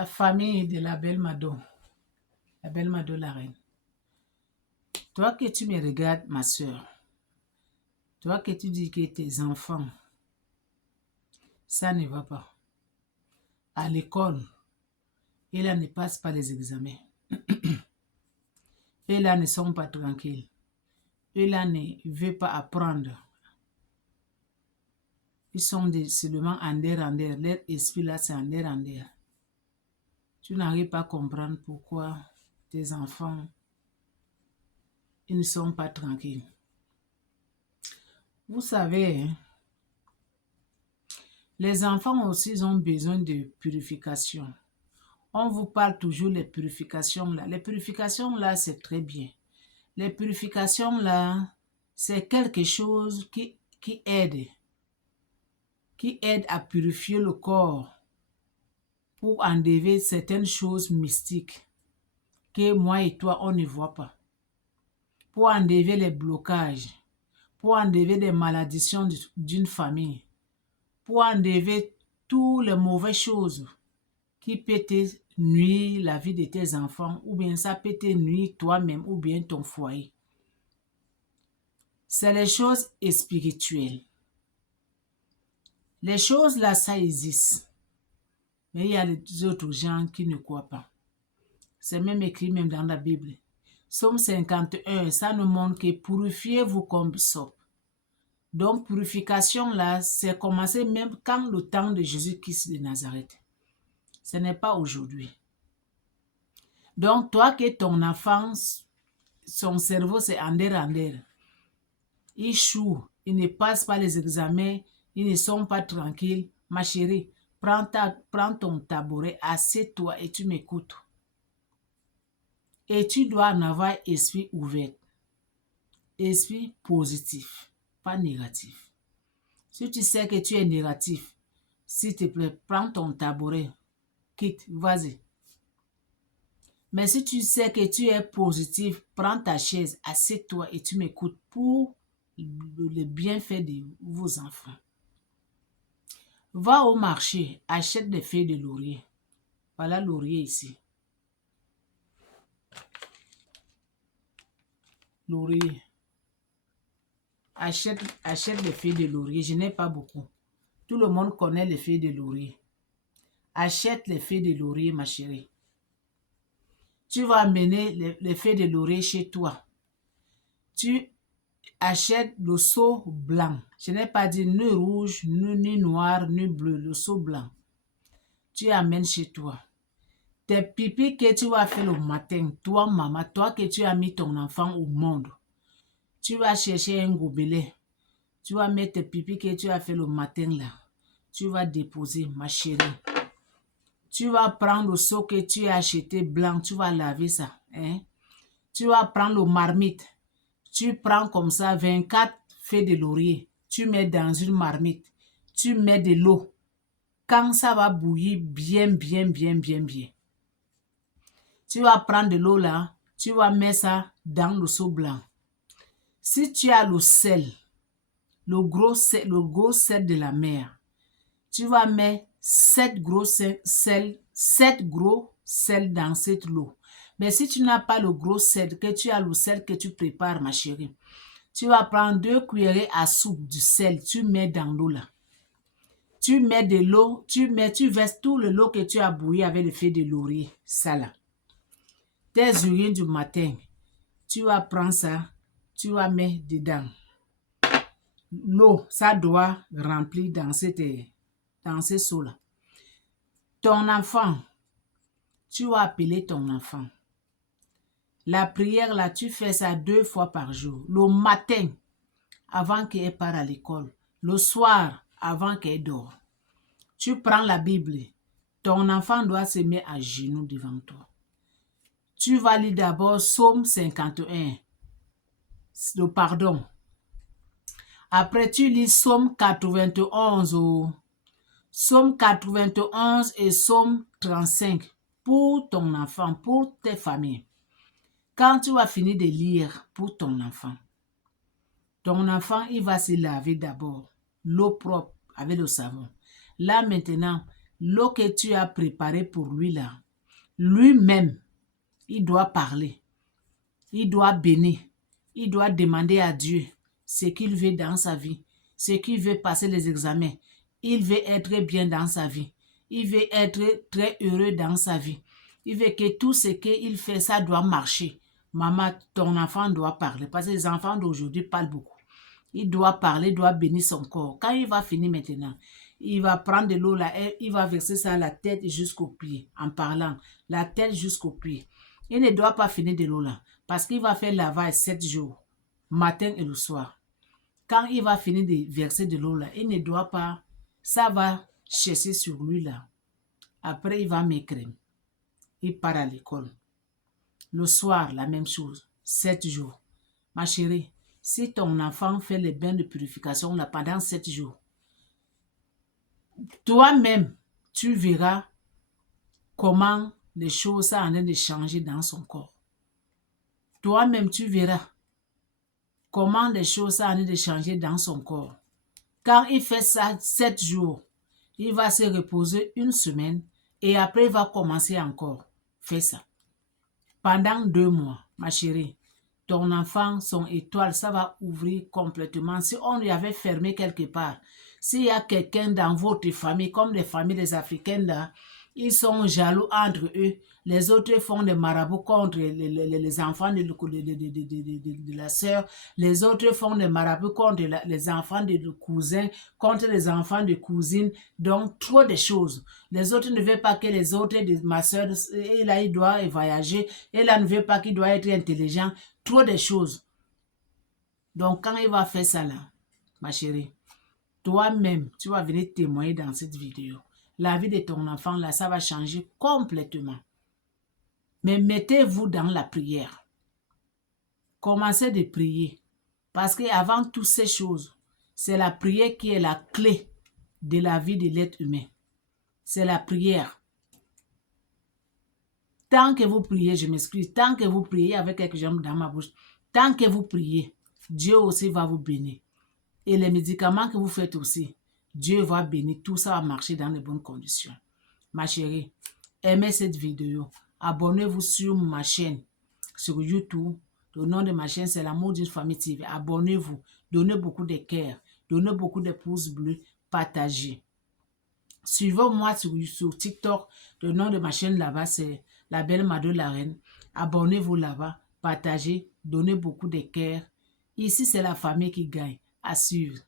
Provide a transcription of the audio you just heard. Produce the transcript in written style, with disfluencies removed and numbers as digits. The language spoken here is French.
La famille de la belle Mado. La belle Mado, la reine. Toi que tu me regardes, ma soeur. Toi que tu dis que tes enfants, ça ne va pas. À l'école, et là ne passent pas les examens. Et là ne sont pas tranquilles. Et là ne veulent pas apprendre. Ils sont seulement en l'air. Leur esprit là, c'est en l'air. Tu n'arrives pas à comprendre pourquoi tes enfants, ils ne sont pas tranquilles. Vous savez, hein, les enfants aussi ils ont besoin de purification. On vous parle toujours des purifications là. Les purifications là, c'est très bien. Les purifications là, c'est quelque chose qui aide à purifier le corps pour enlever certaines choses mystiques que moi et toi, on ne voit pas. Pour enlever les blocages, pour enlever les malédictions d'une famille, pour enlever toutes les mauvaises choses qui peuvent te nuire la vie de tes enfants, ou bien ça peut te nuire toi-même, ou bien ton foyer. C'est les choses spirituelles. Les choses là, ça existe. Mais il y a les autres gens qui ne croient pas. C'est même écrit même dans la Bible. Somme 51, ça nous montre que purifiez-vous comme soap. Donc, purification là, c'est commencé même quand le temps de Jésus-Christ de Nazareth. Ce n'est pas aujourd'hui. Donc, toi que ton enfant, son cerveau c'est en l'air. Ils chouent, ils ne passent pas les examens, ils ne sont pas tranquilles. Ma chérie, prends ton tabouret, assieds-toi et tu m'écoutes. Et tu dois en avoir esprit ouvert. Esprit positif, pas négatif. Si tu sais que tu es négatif, s'il te plaît, prends ton tabouret, quitte, vas-y. Mais si tu sais que tu es positif, prends ta chaise, assieds-toi et tu m'écoutes pour le bienfait de vos enfants. Va au marché, achète des feuilles de laurier. Voilà laurier ici. Laurier. Achète des feuilles de laurier. Je n'ai pas beaucoup. Tout le monde connaît les feuilles de laurier. Achète les feuilles de laurier, ma chérie. Tu vas amener les feuilles de laurier chez toi. Tu achètes le seau blanc. Je n'ai pas dit ni rouge, ni noir, ni bleu. Le seau blanc. Tu amènes chez toi. Tes pipis que tu vas faire le matin, toi, maman, toi que tu as mis ton enfant au monde. Tu vas chercher un gobelet. Tu vas mettre tes pipis que tu as fait le matin là. Tu vas déposer, ma chérie. Tu vas prendre le seau que tu as acheté blanc. Tu vas laver ça. Hein? Tu vas prendre le marmite. Tu prends comme ça 24 feuilles de laurier. Tu mets dans une marmite. Tu mets de l'eau. Quand ça va bouillir bien. Tu vas prendre de l'eau là. Tu vas mettre ça dans le seau blanc. Si tu as le sel, le gros sel de la mer, tu vas mettre 7 gros sel dans cette eau. Mais si tu n'as pas le gros sel, que tu as le sel que tu prépares, ma chérie, tu vas prendre 2 cuillerées à soupe du sel, tu mets dans l'eau là. Tu mets de l'eau, tu verses tout le lot que tu as bouilli avec le feuilles de laurier, ça là. Tes urines du matin, tu vas prendre ça, tu vas mettre dedans. L'eau, ça doit remplir dans ce seau-là. Ton enfant, tu vas appeler ton enfant. La prière, là, tu fais ça 2 fois par jour. Le matin, avant qu'elle parte à l'école. Le soir, avant qu'elle dort. Tu prends la Bible. Ton enfant doit se mettre à genoux devant toi. Tu vas lire d'abord Psaume 51. Le pardon. Après, tu lis Psaume 91. Psaume 91 et Psaume 35 pour ton enfant, pour tes familles. Quand tu vas finir de lire pour ton enfant, il va se laver d'abord, l'eau propre avec le savon. Là maintenant, L'eau que tu as préparée pour lui là, lui-même, il doit parler. Il doit bénir. Il doit demander à Dieu ce qu'il veut dans sa vie. Ce qu'il veut passer les examens. Il veut être bien dans sa vie. Il veut être très heureux dans sa vie. Il veut que tout ce qu'il fait, ça doit marcher. Maman, ton enfant doit parler. Parce que les enfants d'aujourd'hui parlent beaucoup. Il doit parler, il doit bénir son corps. Quand il va finir maintenant, il va prendre de l'eau là et il va verser ça à la tête jusqu'aux pieds en parlant. La tête jusqu'aux pieds. Il ne doit pas finir de l'eau là parce qu'il va faire lavage 7 jours, matin et le soir. Quand il va finir de verser de l'eau là, il ne doit pas, ça va chercher sur lui là. Après, il va maigrir. Il part à l'école. Le soir, la même chose, 7 jours. Ma chérie, si ton enfant fait les bains de purification là pendant 7 jours, toi-même, tu verras comment les choses sont en train de changer dans son corps. Toi-même, tu verras comment les choses sont en train de changer dans son corps. Quand il fait ça 7 jours, il va se reposer 1 semaine et après il va commencer encore. Fais ça. Pendant 2 mois, ma chérie, ton enfant, son étoile, ça va ouvrir complètement. Si on lui avait fermé quelque part, s'il y a quelqu'un dans votre famille, comme les familles des Africaines là, ils sont jaloux entre eux. Les autres font des marabouts contre les enfants de la sœur. Les autres font des marabouts contre les enfants de cousins, contre les enfants de cousines. Donc, trop de choses. Les autres ne veulent pas que les autres de ma sœur, et là, il doit voyager. Et là, ne veut pas qu'il doit être intelligent. Trop de choses. Donc, quand il va faire ça là, ma chérie, toi-même, tu vas venir témoigner dans cette vidéo. La vie de ton enfant là, ça va changer complètement. Mais mettez-vous dans la prière. Commencez de prier. Parce qu'avant toutes ces choses, c'est la prière qui est la clé de la vie de l'être humain. C'est la prière. Tant que vous priez, je m'excuse, tant que vous priez avec quelque chose dans ma bouche, tant que vous priez, Dieu aussi va vous bénir. Et les médicaments que vous faites aussi, Dieu va bénir. Tout ça va marcher dans de bonnes conditions. Ma chérie, aimez cette vidéo. Abonnez-vous sur ma chaîne, sur YouTube. Le nom de ma chaîne, c'est L'amour d'une famille TV. Abonnez-vous. Donnez beaucoup de cœur. Donnez beaucoup de pouces bleus. Partagez. Suivez-moi sur TikTok. Le nom de ma chaîne là-bas, c'est La Belle Mado la Reine. Abonnez-vous là-bas. Partagez. Donnez beaucoup de cœur. Ici, c'est la famille qui gagne. À suivre.